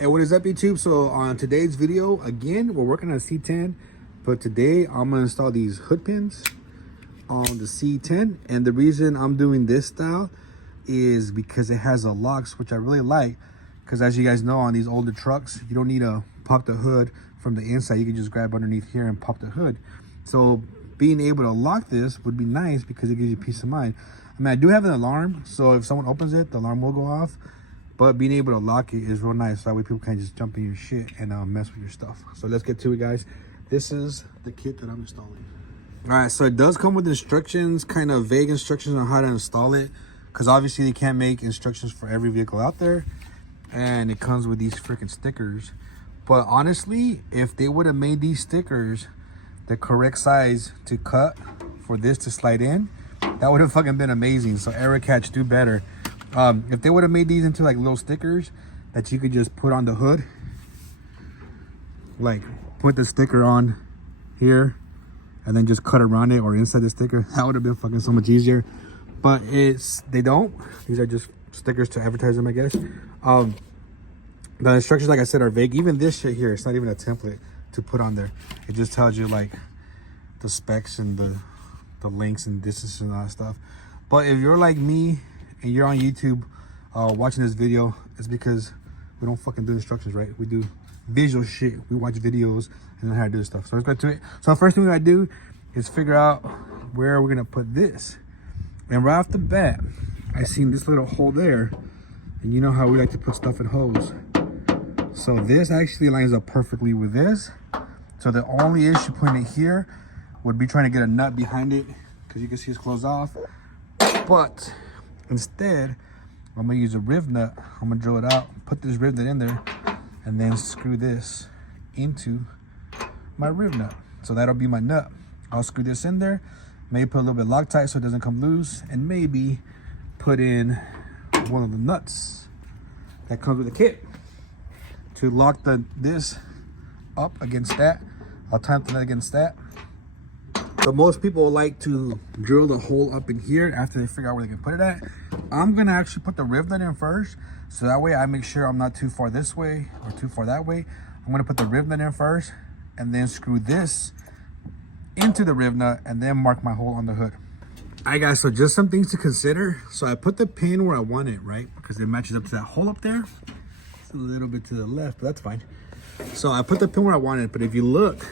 Hey, what is up, YouTube? So on today's video, again, we're working on a C10, but today I'm gonna install these hood pins on the C10. And the reason I'm doing this style is because it has a locks, which I really like, because as you guys know, on these older trucks, you don't need to pop the hood from the inside. You can just grab underneath here and pop the hood. So being able to lock this would be nice because it gives you peace of mind. I mean, I do have an alarm, so if someone opens it, the alarm will go off. But being able to lock it is real nice. So that way people can't just jump in your shit and mess with your stuff. So let's get to it, guys. This is the kit that I'm installing. All right, so it does come with instructions, kind of vague instructions on how to install it, because obviously they can't make instructions for every vehicle out there. And it comes with these freaking stickers. But honestly, if they would have made these stickers the correct size to cut for this to slide in, that would have fucking been amazing. So Error Catch, do better. If they would have made these into like little stickers that you could just put on the hood, like put the sticker on here and then just cut around it or inside the sticker, that would have been fucking so much easier. But they don't. These are just stickers to advertise them, I guess. The instructions, like I said, are vague. Even this shit here, it's not even a template to put on there. It just tells you like the specs and the links and distances and all that stuff. But if you're like me and you're on YouTube watching this video, it's because we don't fucking do instructions, right? We do visual shit. We watch videos and learn how to do stuff. So let's get to it. So the first thing we gotta do is figure out where we're gonna put this. And right off the bat, I seen this little hole there, and you know how we like to put stuff in holes. So this actually lines up perfectly with this. So the only issue putting it here would be trying to get a nut behind it, because you can see it's closed off. But instead, I'm gonna use a riv nut. I'm gonna drill it out, put this riv nut in there, and then screw this into my riv nut. So that'll be my nut. I'll screw this in there, maybe put a little bit of Loctite so it doesn't come loose, and maybe put in one of the nuts that comes with the kit to lock this up against that. I'll time the nut against that. But most people like to drill the hole up in here after they figure out where they can put it at. I'm gonna actually put the riv nut in first, so that way I make sure I'm not too far this way or too far that way. I'm gonna put the riv nut in first and then screw this into the riv nut and then mark my hole on the hood. All right, guys, so just some things to consider. So I put the pin where I want it, right? Because it matches up to that hole up there. It's a little bit to the left, but that's fine. So I put the pin where I want it, but if you look,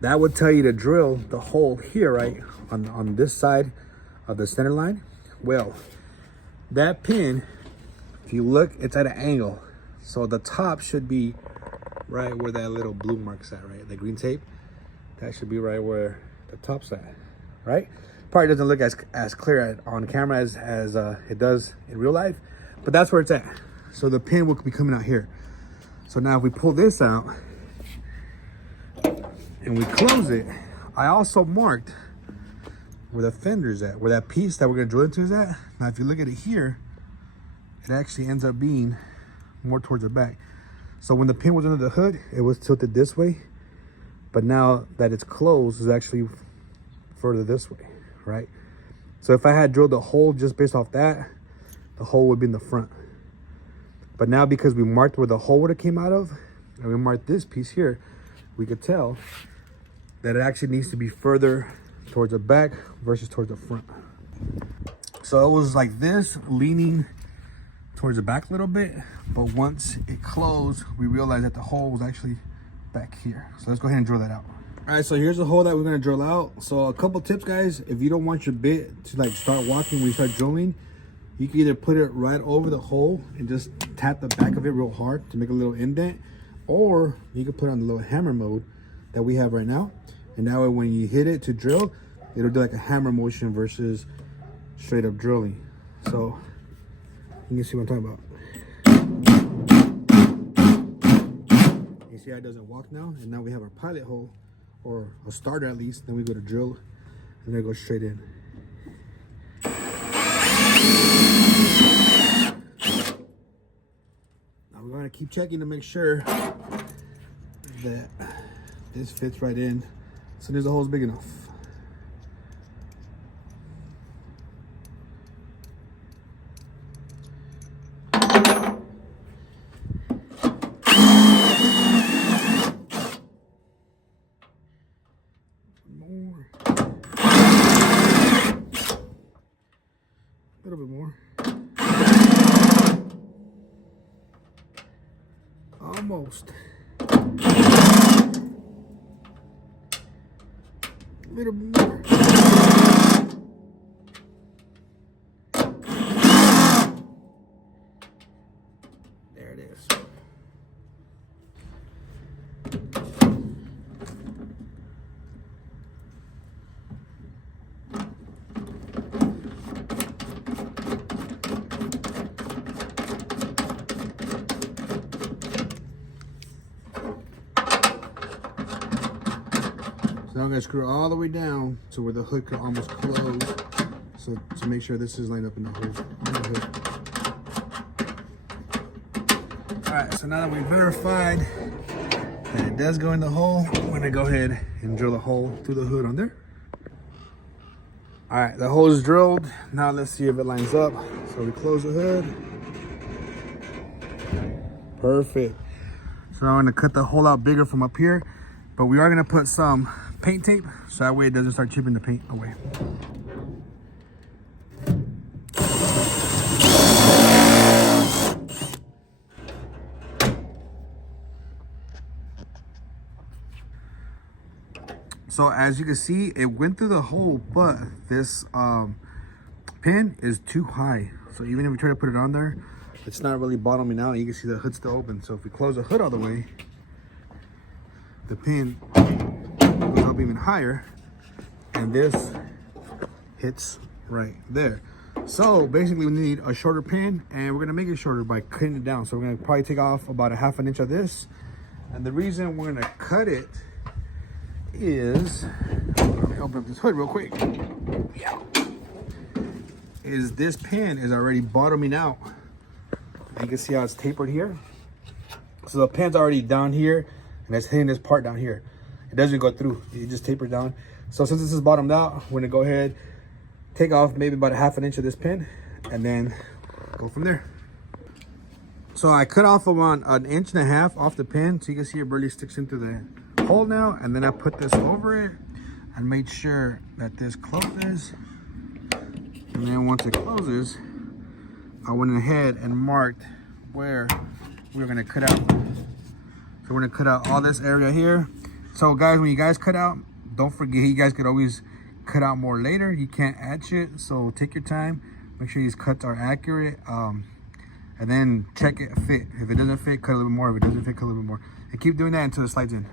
that would tell you to drill the hole here, right? On this side of the center line. Well, that pin, if you look, it's at an angle. So the top should be right where that little blue mark's at, right? The green tape. That should be right where the top's at, right? Probably doesn't look as clear on camera as it does in real life, but that's where it's at. So the pin will be coming out here. So now if we pull this out and we close it, I also marked where the fender's at, where that piece that we're gonna drill into is at. Now if you look at it here, it actually ends up being more towards the back. So when the pin was under the hood, it was tilted this way, but now that it's closed, it's actually further this way, right? So if I had drilled the hole just based off that, the hole would be in the front. But now because we marked where the hole would have came out of, and we marked this piece here, we could tell that it actually needs to be further towards the back versus towards the front. So it was like this, leaning towards the back a little bit, but once it closed, we realized that the hole was actually back here. So let's go ahead and drill that out. All right, so here's the hole that we're gonna drill out. So a couple tips, guys. If you don't want your bit to like start walking when you start drilling, you can either put it right over the hole and just tap the back of it real hard to make a little indent, or you can put it on the little hammer mode that we have right now. And that way when you hit it to drill, it'll do like a hammer motion versus straight up drilling. So you can see what I'm talking about. You see how it doesn't walk now? And now we have our pilot hole, or a starter at least. Then we go to drill and then it goes straight in. Now we're gonna keep checking to make sure that this fits right in. So there's the hole's big enough. almost. A little bit more. There it is. So now I'm gonna screw all the way down to where the hood could almost close. So to make sure this is lined up in the hole. All right, so now that we've verified that it does go in the hole, I'm gonna go ahead and drill a hole through the hood on there. All right, the hole is drilled. Now let's see if it lines up. So we close the hood. Perfect. So I'm gonna cut the hole out bigger from up here, but we are gonna put some paint tape so that way it doesn't start chipping the paint away. So as you can see, it went through the hole, but this pin is too high. So even if we try to put it on there, it's not really bottoming out. You can see the hood's still open. So if we close the hood all the way, the pin goes up even higher, and this hits right there. So basically we need a shorter pin, and we're gonna make it shorter by cutting it down. So we're gonna probably take off about a ½ inch of this. And the reason we're gonna cut it is, let me open up this hood real quick. Yeah. Is this pin is already bottoming out. You can see how it's tapered here. So the pin's already down here, and it's hitting this part down here. It doesn't go through, it just tapers down. So since this is bottomed out, we're gonna go ahead, take off maybe about a ½ inch of this pin, and then go from there. So I cut off around 1.5 inches off the pin, so you can see it really sticks into the hole now. And then I put this over it and made sure that this closes. And then once it closes, I went ahead and marked where we were gonna cut out. So we're gonna cut out all this area here. So guys, when you guys cut out, don't forget, you guys could always cut out more later. You can't add shit, so take your time. Make sure these cuts are accurate. And then check it fit. If it doesn't fit, cut a little bit more. If it doesn't fit, cut a little bit more. And keep doing that until it slides in.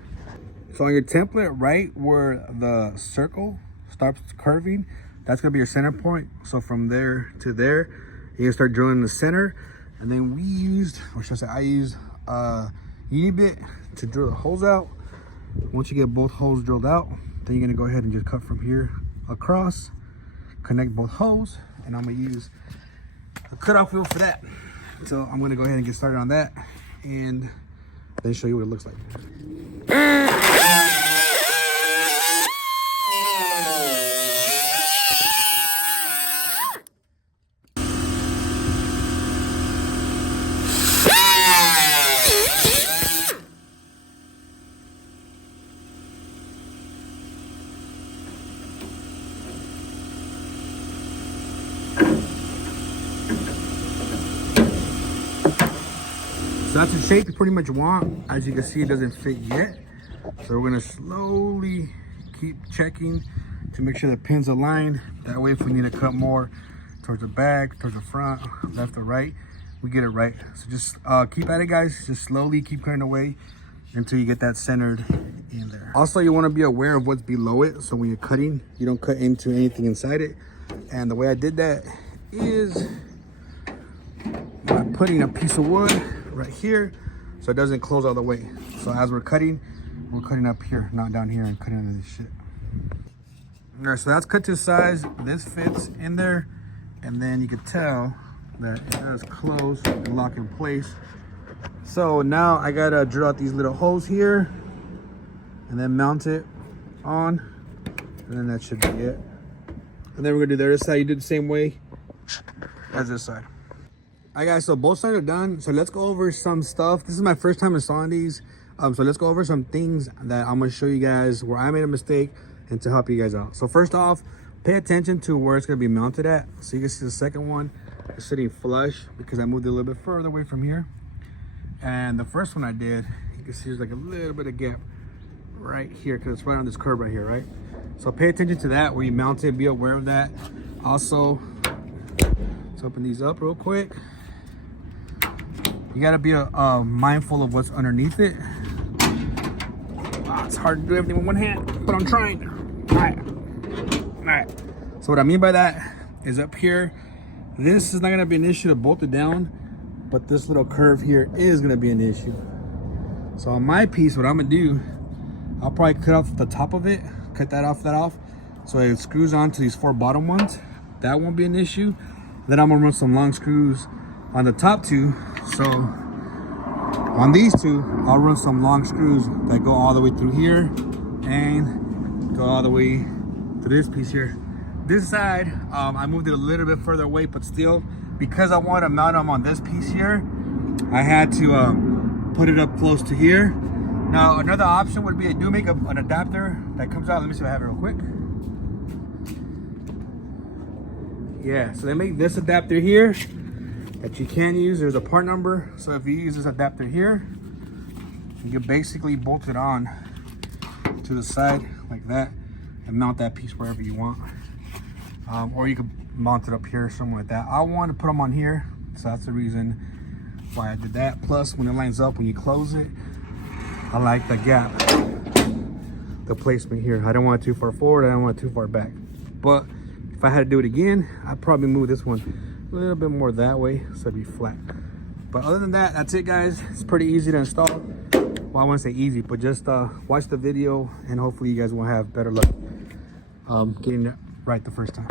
So on your template, right where the circle starts curving, that's gonna be your center point. So from there to there, you can start drilling the center. And then we used, or should I say, I used uni-bit to drill the holes out. Once you get both holes drilled out, then you're gonna go ahead and just cut from here across, connect both holes, and I'm gonna use a cutoff wheel for that. So I'm gonna go ahead and get started on that and then show you what it looks like. So that's the shape you pretty much want. As you can see, it doesn't fit yet. So we're gonna slowly keep checking to make sure the pins align. That way if we need to cut more towards the back, towards the front, left or right, we get it right. So just keep at it, guys. Just slowly keep cutting away until you get that centered in there. Also, you wanna be aware of what's below it. So when you're cutting, you don't cut into anything inside it. And the way I did that is by putting a piece of wood right here so it doesn't close all the way. So as we're cutting up here, not down here, and cutting into this shit. All right, so that's cut to size. This fits in there, and then you can tell that it does close and lock in place. So now I gotta drill out these little holes here and then mount it on, and then that should be it. And then we're gonna do the other side. You do the same way as this side. All right, guys, so both sides are done. So let's go over some stuff. This is my first time installing these. So let's go over some things that I'm gonna show you guys where I made a mistake and to help you guys out. So first off, pay attention to where it's gonna be mounted at. So you can see the second one is sitting flush because I moved it a little bit further away from here. And the first one I did, you can see there's like a little bit of gap right here because it's right on this curve right here, right? So pay attention to that where you mount it, be aware of that. Also, let's open these up real quick. You gotta be mindful of what's underneath it. It's hard to do everything with one hand, but I'm trying. All right. So what I mean by that is up here, this is not gonna be an issue to bolt it down, but this little curve here is gonna be an issue. So on my piece, what I'm gonna do, I'll probably cut off the top of it, cut that off, so it screws onto these 4 bottom ones. That won't be an issue. Then I'm gonna run some long screws on the top 2. So on these 2, I'll run some long screws that go all the way through here and go all the way to this piece here. This side, I moved it a little bit further away, but still, because I want to mount them on this piece here, I had to put it up close to here. Now, another option would be I do make an adapter that comes out. Let me see if I have it real quick. Yeah, so they make this adapter here that you can use. There's a part number. So if you use this adapter here, you can basically bolt it on to the side like that and mount that piece wherever you want. Or you can mount it up here, something like that. I want to put them on here, so that's the reason why I did that. Plus, when it lines up, when you close it, I like the gap, the placement here. I don't want it too far forward, I don't want it too far back. But if I had to do it again, I'd probably move this one a little bit more that way, so it'd be flat. But other than that, that's it, guys. It's pretty easy to install. Well, I want to say easy, but just watch the video, and hopefully you guys will have better luck getting it right the first time.